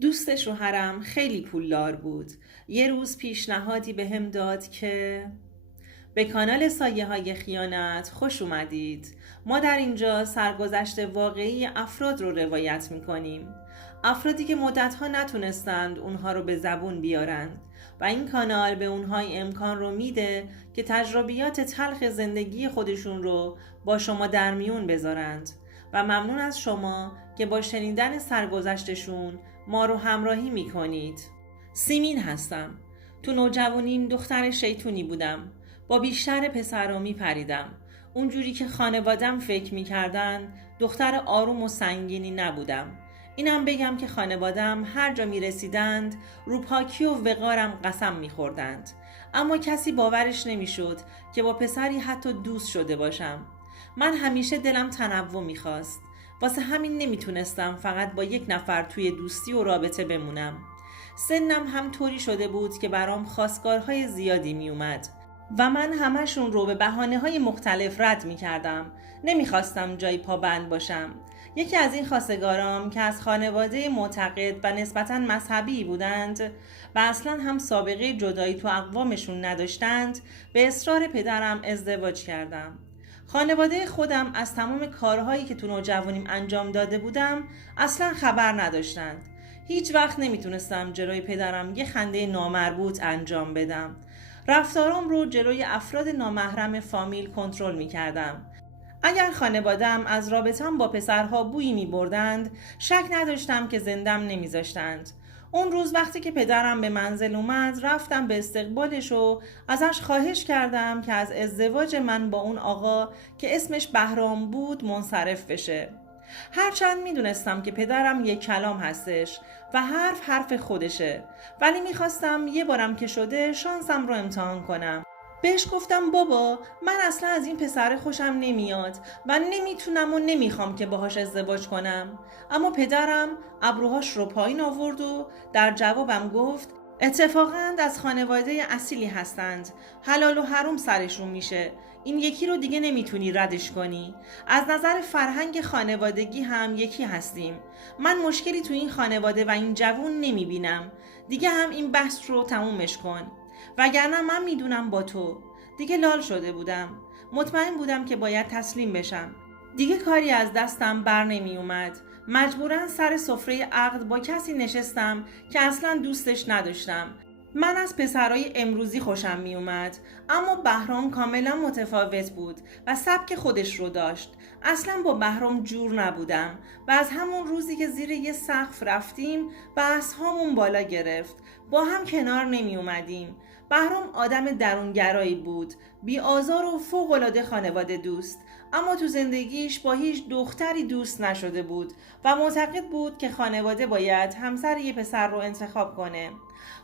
دوست شوهرم خیلی پولدار بود. یه روز پیشنهادی بهم داد که به کانال سایه های خیانت خوش اومدید. ما در اینجا سرگذشت واقعی افراد رو روایت میکنیم. افرادی که مدتها نتونستند اونها رو به زبون بیارند و این کانال به اونها امکان رو میده که تجربیات تلخ زندگی خودشون رو با شما در میون بذارند و ممنون از شما که با شنیدن سرگذشتشون ما رو همراهی میکنید. سیمین هستم. تو نوجوانیم دختر شیطونی بودم. با بیشتر پسرا میپریدم. اونجوری که خانوادم فکر میکردن دختر آروم و سنگینی نبودم. اینم بگم که خانوادم هر جا میرسیدند رو پاکی و وقارم قسم میخوردند. اما کسی باورش نمیشد که با پسری حتی دوست شده باشم. من همیشه دلم تنوع میخواست. واسه همین نمیتونستم فقط با یک نفر توی دوستی و رابطه بمونم. سنم هم طوری شده بود که برام خواستگارهای زیادی میومد و من همشون رو به بهانه‌های مختلف رد می‌کردم. نمی‌خواستم جایی پابند باشم. یکی از این خواستگارام که از خانواده معتقد و نسبتاً مذهبی بودند و اصلاً هم سابقه جدایی تو اقوامشون نداشتند، به اصرار پدرم ازدواج کردم. خانواده خودم از تمام کارهایی که تو نوجوانیم انجام داده بودم اصلاً خبر نداشتند. هیچ وقت نمیتونستم جلوی پدرم یه خنده نامربوط انجام بدم. رفتارم رو جلوی افراد نامحرم فامیل کنترل می‌کردم. اگر خانواده‌ام از رابطه‌ام با پسرها بویی می‌بردند، شک نداشتم که زندم نمی‌ذاشتند. اون روز وقتی که پدرم به منزل اومد، رفتم به استقبالش و ازش خواهش کردم که از ازدواج من با اون آقا که اسمش بهرام بود منصرف بشه. هرچند میدونستم که پدرم یک کلام هستش و حرف خودشه، ولی میخواستم یه بارم که شده شانسم رو امتحان کنم. بهش گفتم بابا من اصلا از این پسر خوشم نمیاد و نمیتونم و نمیخوام که باهاش ازدواج کنم. اما پدرم ابروهاش رو پایین آورد و در جوابم گفت اتفاقاً از خانواده اصیلی هستند، حلال و حروم سرشون میشه، این یکی رو دیگه نمیتونی ردش کنی. از نظر فرهنگ خانوادگی هم یکی هستیم. من مشکلی تو این خانواده و این جوون نمیبینم. دیگه هم این بحث رو تمومش کن، وگرنه من میدونم با تو. دیگه لال شده بودم. مطمئن بودم که باید تسلیم بشم. دیگه کاری از دستم بر نمی اومد. مجبوراً سر سفره عقد با کسی نشستم که اصلاً دوستش نداشتم. من از پسرای امروزی خوشم می اومد، اما بهرام کاملا متفاوت بود و سبک خودش رو داشت. اصلا با بهرام جور نبودم و از همون روزی که زیر یه سقف رفتیم بحث هامون بالا گرفت. با هم کنار نمی اومدیم. بهرام آدم درونگرایی بود، بی آزار و فوق‌العاده خانواده دوست، اما تو زندگیش با هیچ دختری دوست نشده بود و معتقد بود که خانواده باید همسر یه پسر رو انتخاب کنه.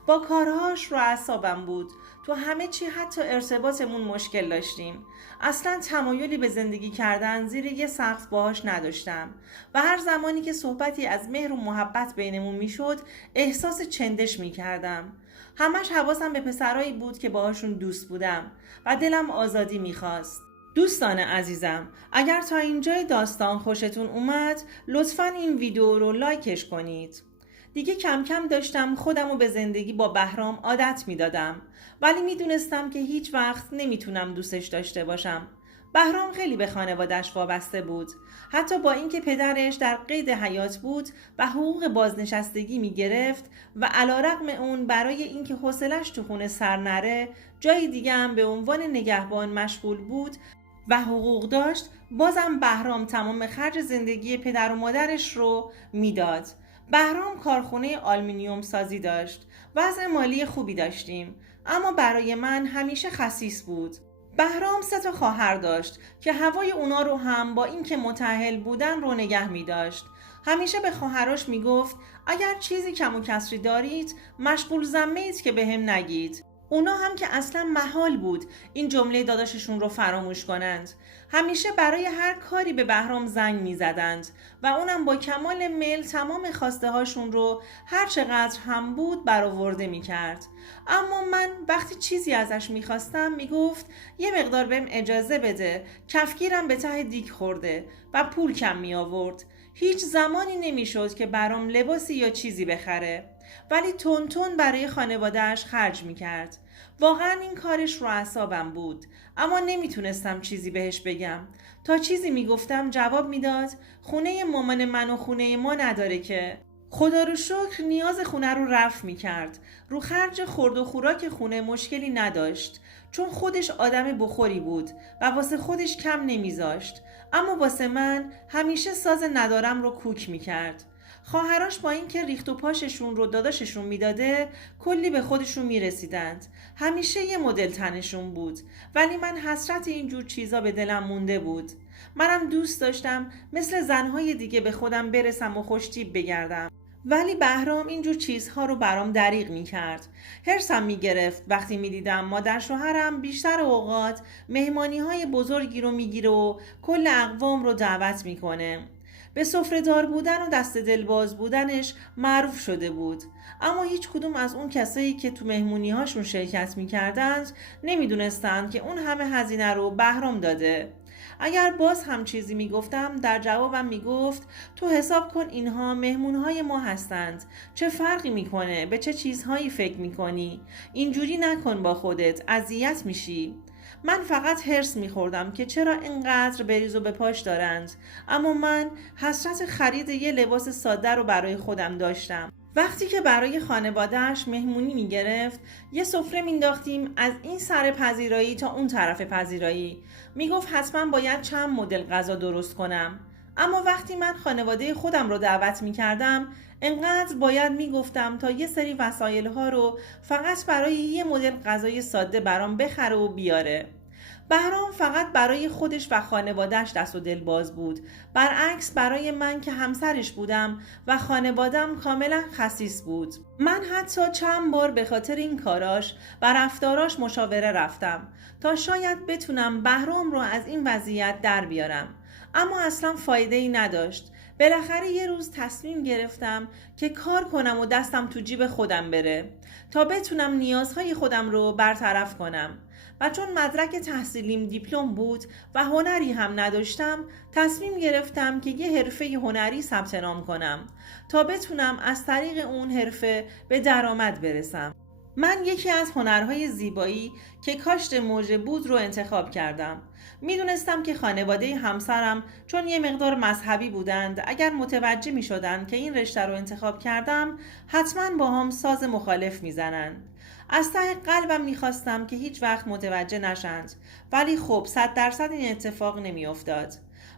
با کارهاش رو اعصابم بود. تو همه چی حتی ارتباطمون مشکل داشتیم. اصلا تمایلی به زندگی کردن زیر یه سقف باهاش نداشتم و هر زمانی که صحبتی از مهر و محبت بینمون میشد احساس چندش میکردم. همش حواسم به پسرایی بود که باهاشون دوست بودم و دلم آزادی میخواست. دوستان عزیزم، اگر تا اینجای داستان خوشتون اومد لطفاً این ویدیو رو لایکش کنید. دیگه کم کم داشتم خودمو به زندگی با بهرام عادت میدادم، ولی میدونستم که هیچ وقت نمیتونم دوستش داشته باشم. بهرام خیلی به خانواده‌اش وابسته بود. حتی با اینکه پدرش در قید حیات بود و حقوق بازنشستگی میگرفت و علیرغم اون برای اینکه حوصله‌اش تو خونه سر نره جای دیگه هم به عنوان نگهبان مشغول بود و حقوق داشت، بازم بهرام تمام خرج زندگی پدر و مادرش رو میداد. بهرام کارخونه آلومینیوم سازی داشت. وضع مالی خوبی داشتیم، اما برای من همیشه خسیس بود. بهرام 3 خواهر داشت که هوای اونا رو هم با اینکه متأهل بودن رو نگه می داشت. همیشه به خواهرش می گفت اگر چیزی کم و کسری دارید مشغول ذمه اید که به هم نگید. اونا هم که اصلا محال بود این جمله داداششون رو فراموش کنند. همیشه برای هر کاری به بهرام زنگ می زدند و اونم با کمال میل تمام خواسته هاشون رو هر چقدر هم بود برآورده می کرد. اما من وقتی چیزی ازش می خواستم می گفت یه مقدار بهم اجازه بده، کفگیرم به ته دیگ خورده و پول کم می آورد. هیچ زمانی نمیشد که برام لباسی یا چیزی بخره، ولی تون برای خانواده‌اش خرج میکرد. واقعا این کارش رو اعصابم بود، اما نمیتونستم چیزی بهش بگم. تا چیزی میگفتم جواب میداد خونه مامان من و خونه ما نداره که. خدا رو شکر نیاز خونه رو رفع میکرد. رو خرج خورد و خوراک خونه مشکلی نداشت، چون خودش آدم بخوری بود و واسه خودش کم نمیذاشت. اما واسه من همیشه ساز ندارم رو کوک میکرد. خواهراش با اینکه ریخت و پاششون رو داداششون میداده کلی به خودشون میرسیدند. همیشه یه مدل تنشون بود، ولی من حسرت اینجور چیزا به دلم مونده بود. منم دوست داشتم مثل زنهای دیگه به خودم برسم و خوشتیپ بگردم، ولی بهرام اینجور چیزها رو برام دریغ میکرد. هرسم میگرفت وقتی میدیدم مادر شوهرم بیشتر اوقات مهمانی های بزرگی رو میگیره و کل اقوام رو دعوت میکنه. به سفره دار بودن و دست دلباز بودنش معروف شده بود، اما هیچ کدوم از اون کسایی که تو مهمونی هاشون شرکت میکردند نمیدونستند که اون همه هزینه رو بهرام داده. اگر باز هم چیزی میگفتم در جوابم میگفت تو حساب کن اینها مهمونهای ما هستند، چه فرقی میکنه به چه چیزهایی فکر میکنی؟ اینجوری نکن با خودت، اذیت میشی. من فقط هرس میخوردم که چرا اینقدر بریز و به پاش دارند، اما من حسرت خرید یه لباس ساده رو برای خودم داشتم. وقتی که برای خانواده‌اش مهمونی میگرفت یه سفره مینداختیم از این سر پذیرایی تا اون طرف پذیرایی. میگفت حتما باید چند مدل غذا درست کنم، اما وقتی من خانواده خودم رو دعوت میکردم انقدر باید میگفتم تا یه سری وسایل ها رو فقط برای یه مدل غذای ساده برام بخره و بیاره. بهرام فقط برای خودش و خانواده‌اش دست و دل باز بود، برعکس برای من که همسرش بودم و خانوادم کاملا خسیس بود. من حتی چند بار به خاطر این کاراش و رفتاراش مشاوره رفتم تا شاید بتونم بهرام رو از این وضعیت در بیارم، اما اصلا فایده ای نداشت. بالاخره یه روز تصمیم گرفتم که کار کنم و دستم تو جیب خودم بره تا بتونم نیازهای خودم رو برطرف کنم. و چون مدرک تحصیلیم دیپلم بود و هنری هم نداشتم تصمیم گرفتم که یه حرفه هنری ثبت نام کنم تا بتونم از طریق اون حرفه به درآمد برسم. من یکی از هنرهای زیبایی که کاشت موژه بود رو انتخاب کردم. میدونستم که خانواده همسرم چون یه مقدار مذهبی بودند اگر متوجه می شدن که این رشته رو انتخاب کردم حتما با هم ساز مخالف می زنن. از ته قلبم میخواستم که هیچ وقت متوجه نشند، ولی خب 100% این اتفاق نمی افتاد.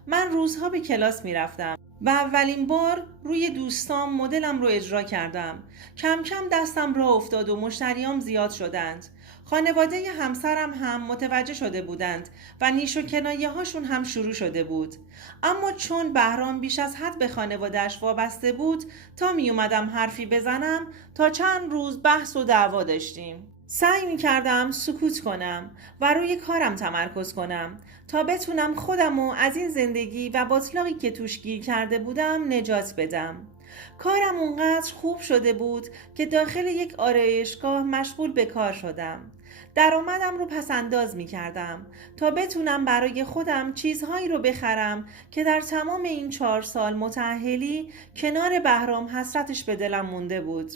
من روزها به کلاس می رفتم و اولین بار روی دوستام مدلم رو اجرا کردم. کم کم دستم راه افتاد و مشتریام زیاد شدند. خانواده همسرم هم متوجه شده بودند و نیش و کنایه هاشون هم شروع شده بود. اما چون بهرام بیش از حد به خانواده‌اش وابسته بود تا می اومدم حرفی بزنم تا چند روز بحث و دعوا داشتیم. سعی می کردم سکوت کنم و روی کارم تمرکز کنم تا بتونم خودمو از این زندگی و باطلاقی که توش گیر کرده بودم نجات بدم. کارم اونقدر خوب شده بود که داخل یک آرایشگاه مشغول به کار شدم. درآمدم رو پسنداز می کردم تا بتونم برای خودم چیزهایی رو بخرم که در تمام این 4 سال متأهلی کنار بهرام حسرتش به دلم مونده بود.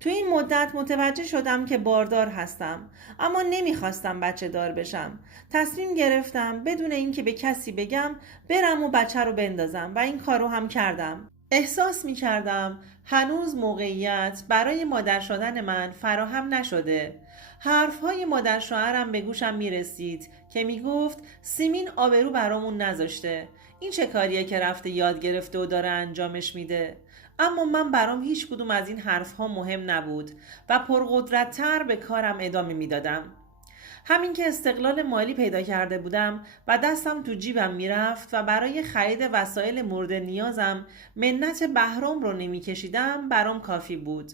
تو این مدت متوجه شدم که باردار هستم، اما نمیخواستم بچه دار بشم. تصمیم گرفتم بدون اینکه به کسی بگم برم و بچه رو بندازم و این کارو هم کردم. احساس میکردم هنوز موقعیت برای مادر شدن من فراهم نشده. حرفهای مادر شوهرم به گوشم میرسید که میگفت سیمین آبرو برامون نذاشته، این چه کاریه که رفته یاد گرفته و داره انجامش میده. اما من برام هیچ کدوم از این حرفها مهم نبود و پرقدرت‌تر به کارم ادامه میدادم. همین که استقلال مالی پیدا کرده بودم و دستم تو جیبم میرفت و برای خرید وسایل مورد نیازم منت بهرام رو نمیکشیدم برام کافی بود.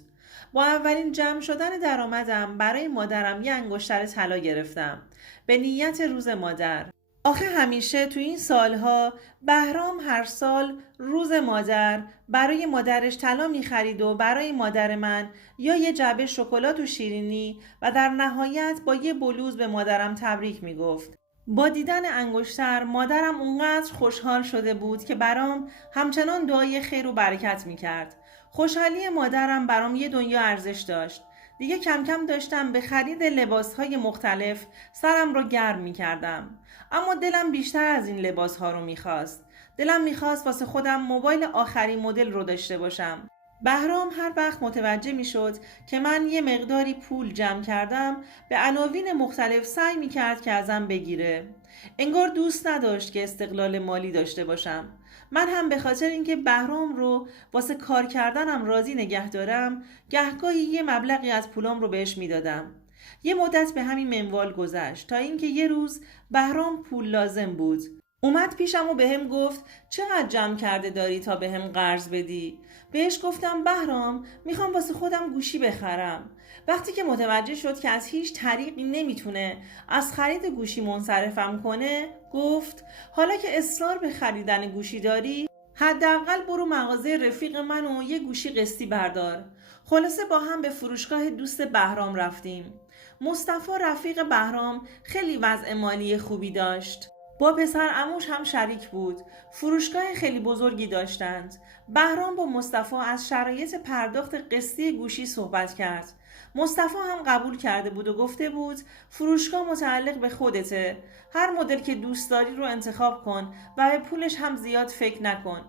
با اولین جمع شدن درآمدم برای مادرم یه انگشتر طلا گرفتم به نیت روز مادر. آخه همیشه تو این سالها بهرام هر سال روز مادر برای مادرش طلا می‌خرید و برای مادر من یا یه جعبه شکلات و شیرینی و در نهایت با یه بلوز به مادرم تبریک میگفت. با دیدن انگشتر مادرم اونقدر خوشحال شده بود که برام همچنان دعای خیر و برکت میکرد. خوشحالی مادرم برام یه دنیا ارزش داشت. دیگه کم کم داشتم به خرید لباسهای مختلف سرم رو گرم میکردم. اما دلم بیشتر از این لباسها رو میخواست. دلم میخواست واسه خودم موبایل آخرین مدل رو داشته باشم. بهرام هر وقت متوجه می شد که من یه مقداری پول جمع کردم به عناوین مختلف سعی می کرد که ازم بگیره. انگار دوست نداشت که استقلال مالی داشته باشم. من هم به خاطر اینکه بهرام رو واسه کار کردنم راضی نگه دارم گهگاهی یه مبلغی از پولام رو بهش می دادم. یه مدت به همین منوال گذشت تا اینکه یه روز بهرام پول لازم بود. اومد پیشم و بهم گفت چقدر جمع کرده داری تا بهم قرض بدی؟ بهش گفتم بهرام میخوام واسه خودم گوشی بخرم. وقتی که متوجه شد که از هیچ طریقی نمیتونه از خرید گوشی منصرفم کنه گفت حالا که اصرار به خریدن گوشی داری حداقل برو مغازه رفیق من و یه گوشی قسطی بردار. خلاصه با هم به فروشگاه دوست بهرام رفتیم. مصطفی رفیق بهرام خیلی وضع مالی خوبی داشت. با پسر عموش هم شریک بود. فروشگاه خیلی بزرگی داشتند. بهرام با مصطفی از شرایط پرداخت قسطی گوشی صحبت کرد. مصطفی هم قبول کرده بود و گفته بود فروشگاه متعلق به خودته. هر مدل که دوست داری رو انتخاب کن و به پولش هم زیاد فکر نکن.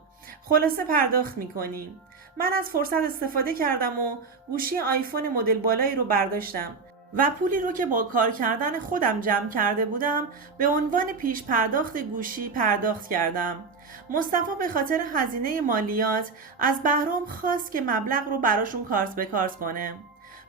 خلاصه پرداخت میکنی. من از فرصت استفاده کردم و گوشی آیفون مدل بالایی رو برداشتم و پولی رو که با کار کردن خودم جمع کرده بودم به عنوان پیش پرداخت گوشی پرداخت کردم. مصطفی به خاطر هزینه مالیات از بهرام خواست که مبلغ رو براشون کارت به کارت کنه.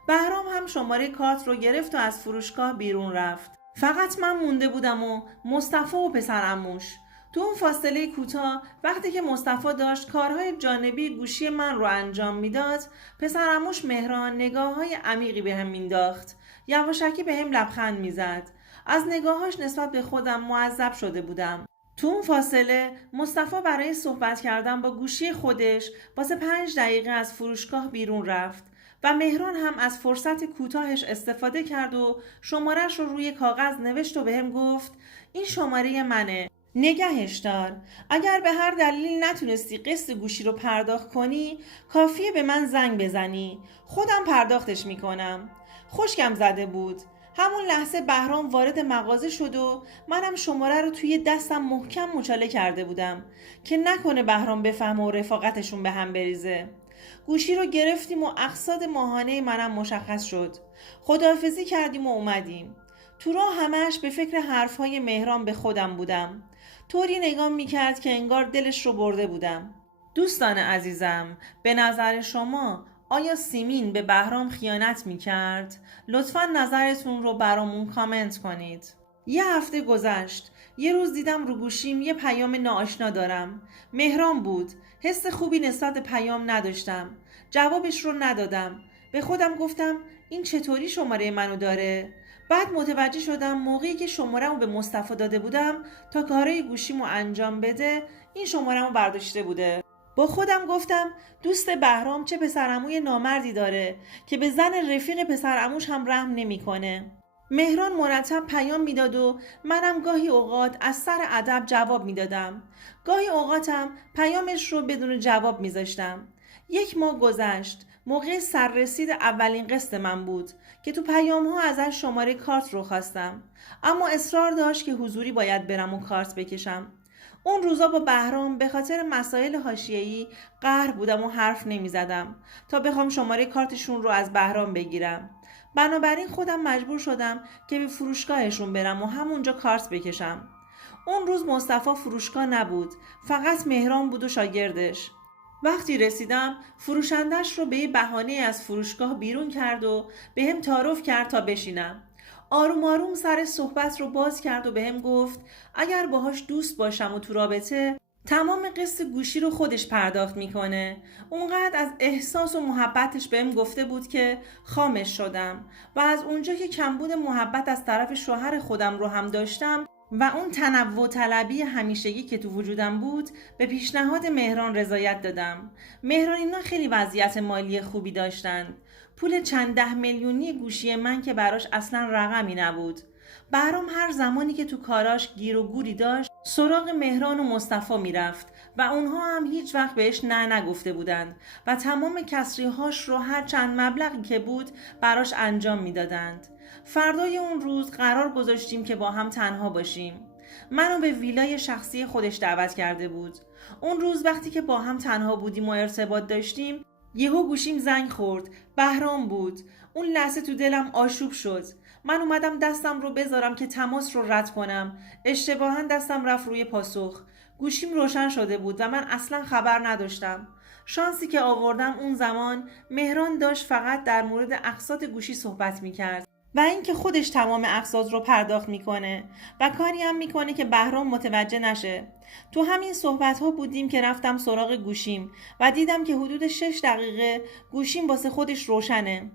بهرام هم شماره کارت رو گرفت و از فروشگاه بیرون رفت. فقط من مونده بودم و مصطفی و پسر عموش. تو اون فاصله کوتاه وقتی که مصطفی داشت کارهای جانبی گوشی من رو انجام میداد، پسر عموش مهران نگاههای عمیقی بهم مینداخت. یواشکی بهم لبخند میزد. از نگاهاش نسبت به خودم معذب شده بودم. تو اون فاصله مصطفی برای صحبت کردن با گوشی خودش واسه 5 دقیقه از فروشگاه بیرون رفت و مهران هم از فرصت کوتاهش استفاده کرد و شمارش رو روی کاغذ نوشت و بهم گفت این شماره منه. نگهش دار. اگر به هر دلیل نتونستی قسط گوشی رو پرداخت کنی کافیه به من زنگ بزنی. خودم پرداختش میکنم. خشکم زده بود. همون لحظه بهرام وارد مغازه شد و منم شماره رو توی دستم محکم مچاله کرده بودم که نکنه بهرام بفهمه و رفاقتشون به هم بریزه. گوشی رو گرفتیم و اقساط ماهانه منم مشخص شد. خداحافظی کردیم و اومدیم. تو راه همش به فکر حرفهای مهران به خودم بودم. طوری نگاه میکرد که انگار دلش رو برده بودم. دوستان عزیزم، به نظر شما آیا سیمین به بهرام خیانت میکرد؟ لطفاً نظرتون رو برامون کامنت کنید. یه هفته گذشت. یه روز دیدم رو گوشیم یه پیام ناآشنا دارم. مهران بود. حس خوبی نسبت پیام نداشتم. جوابش رو ندادم. به خودم گفتم این چطوری شماره منو داره؟ بعد متوجه شدم موقعی که شماره‌مو به مصطفی داده بودم تا کارای گوشیمو انجام بده این شماره‌مو برداشته بوده. با خودم گفتم دوست بهرام چه پسرعموی نامردی داره که به زن رفیق پسرعموش هم رحم نمیکنه. مهران مرتب پیام میداد و منم گاهی اوقات از سر ادب جواب میدادم. گاهی اوقاتم پیامش رو بدون جواب میذاشتم. 1 ماه گذشت. موقع سررسید اولین قسط من بود که تو پیام ها ازش شماره کارت رو خواستم، اما اصرار داشت که حضوری باید برم و کارت بکشم. اون روزا با بهرام به خاطر مسائل حاشیه‌ای قهر بودم و حرف نمیزدم تا بخوام شماره کارتشون رو از بهرام بگیرم. بنابراین خودم مجبور شدم که به فروشگاهشون برم و همونجا کارت بکشم. اون روز مصطفی فروشگاه نبود، فقط مهران بود و شاگردش. وقتی رسیدم فروشندش رو به یه بهانه از فروشگاه بیرون کرد و بهم تعارف کرد تا بشینم. آروم آروم سر صحبت رو باز کرد و بهم گفت اگر باهاش دوست باشم و تو رابطه تمام قسط گوشی رو خودش پرداخت میکنه. اونقدر از احساس و محبتش بهم گفته بود که خامش شدم و از اونجا که کمبود محبت از طرف شوهر خودم رو هم داشتم و اون تنوع طلبی همیشگی که تو وجودم بود به پیشنهاد مهران رضایت دادم. مهران اینا خیلی وضعیت مالی خوبی داشتند. پول چند 10 میلیونی گوشی من که براش اصلا رقمی نبود. بهرام هر زمانی که تو کاراش گیر و گوری داشت سراغ مهران و مصطفی میرفت و اونها هم هیچ وقت بهش نه نگفته بودند و تمام کسریهاش رو هر چند مبلغی که بود براش انجام میدادند. فردای اون روز قرار گذاشتیم که با هم تنها باشیم. منو به ویلای شخصی خودش دعوت کرده بود. اون روز وقتی که با هم تنها بودیم و ارتباط داشتیم یهو گوشیم زنگ خورد. بهرام بود. اون لحظه تو دلم آشوب شد. من اومدم دستم رو بذارم که تماس رو رد کنم. اشتباها دستم رفت روی پاسخ. گوشیم روشن شده بود و من اصلا خبر نداشتم. شانسی که آوردم اون زمان مهران داشت فقط در مورد اقساط گوشی صحبت میکرد و اینکه خودش تمام اقساط رو پرداخت میکنه و کاری هم میکنه که بهرام متوجه نشه. تو همین صحبت ها بودیم که رفتم سراغ گوشیم و دیدم که حدود 6 دقیقه گوشیم واسه خودش روشنه.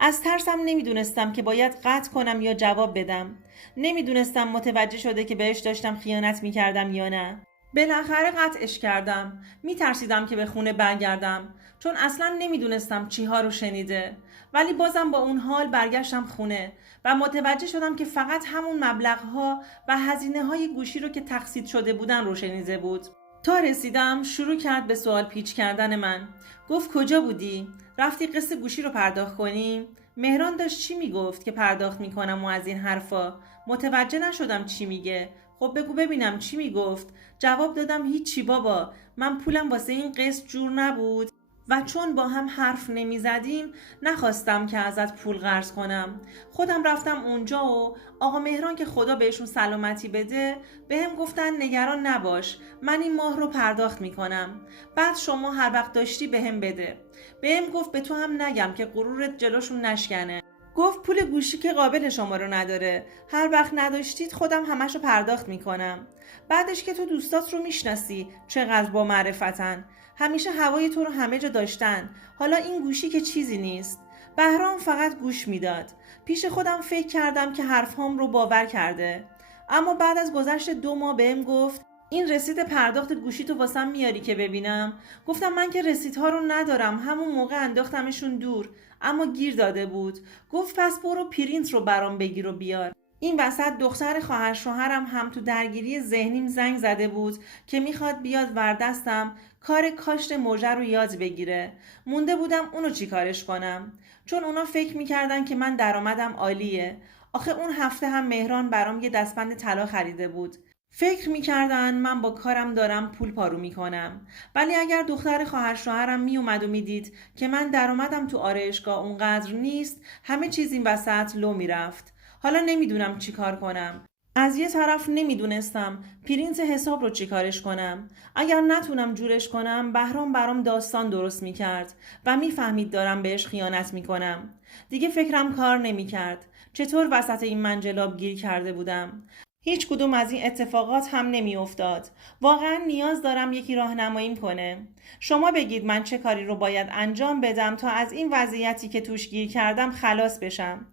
از ترسم نمیدونستم که باید قطع کنم یا جواب بدم. نمیدونستم متوجه شده که بهش داشتم خیانت میکردم یا نه. بالاخره قطعش کردم. میترسیدم که به خونه برگردم چون اصلا نمیدونستم چیها رو شنیده. ولی بازم با اون حال برگشتم خونه و متوجه شدم که فقط همون مبلغ‌ها و هزینه‌های گوشی رو که تقسیط شده بودن رو شنیده بود. تا رسیدم شروع کرد به سوال پیچ کردن من. گفت کجا بودی؟ رفتی قسط گوشی رو پرداخت کنی؟ مهران داشت چی میگفت که پرداخت میکنم و از این حرفا؟ متوجه نشدم چی میگه. خب بگو ببینم چی میگفت؟ جواب دادم هیچی بابا، من پولم واسه این قسط جور نبود و چون با هم حرف نمی زدیم نخواستم که ازت پول قرض کنم. خودم رفتم اونجا و آقا مهران که خدا بهشون سلامتی بده بهم گفتن نگران نباش، من این ماه رو پرداخت میکنم، بعد شما هر وقت داشتی بهم بده. بهم گفت به تو هم نگم که غرورت جلوشون نشکنه. گفت پول گوشی که قابل شما رو نداره، هر وقت نداشتید خودم همشو پرداخت میکنم. بعدش که تو دوستات رو میشناسی چقدر با معرفتن، همیشه هوای تو رو همه جا داشتن، حالا این گوشی که چیزی نیست. بهرام فقط گوش میداد. پیش خودم فکر کردم که حرفام رو باور کرده. اما بعد از گذشت 2 ماه بهم گفت این رسید پرداخت گوشی تو واسم میاری که ببینم؟ گفتم من که رسیدها رو ندارم، همون موقع انداختمشون دور، اما گیر داده بود. گفت پس برو پرینت رو برام بگیر و بیار. این وسط دختر خواهر شوهرم هم تو درگیری ذهنیم زنگ زده بود که میخواد بیاد وردستم کار کاشت موژه رو یاد بگیره. مونده بودم اونو چی کارش کنم، چون اونا فکر میکردن که من درآمدم عالیه. آخه اون هفته هم مهران برام یه دستبند طلا خریده بود. فکر میکردن من با کارم دارم پول پارو میکنم. ولی اگر دختر خواهر شوهرم میومد و میدید که من درآمدم تو آرایشگاه اونقدر نیست، همه چیز این وسط لو میرفت. حالا نمیدونم چی کار کنم. از یه طرف نمیدونستم پرینت حساب رو چی کارش کنم. اگر نتونم جورش کنم بهرام برام داستان درست میکرد و میفهمید دارم بهش خیانت میکنم. دیگه فکرم کار نمیکرد. چطور وسط این منجلاب گیر کرده بودم؟ هیچ کدوم از این اتفاقات هم نمی افتاد. واقعا نیاز دارم یکی راهنماییم کنه. شما بگید من چه کاری رو باید انجام بدم تا از این وضعیتی که توش گیر کردم خلاص بشم.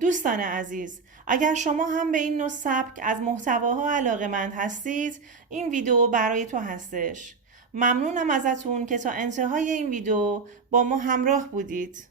دوستان عزیز، اگر شما هم به این نوع سبک از محتواها علاقه‌مند هستید، این ویدیو برای تو هستش. ممنونم ازتون که تا انتهای این ویدیو با ما همراه بودید.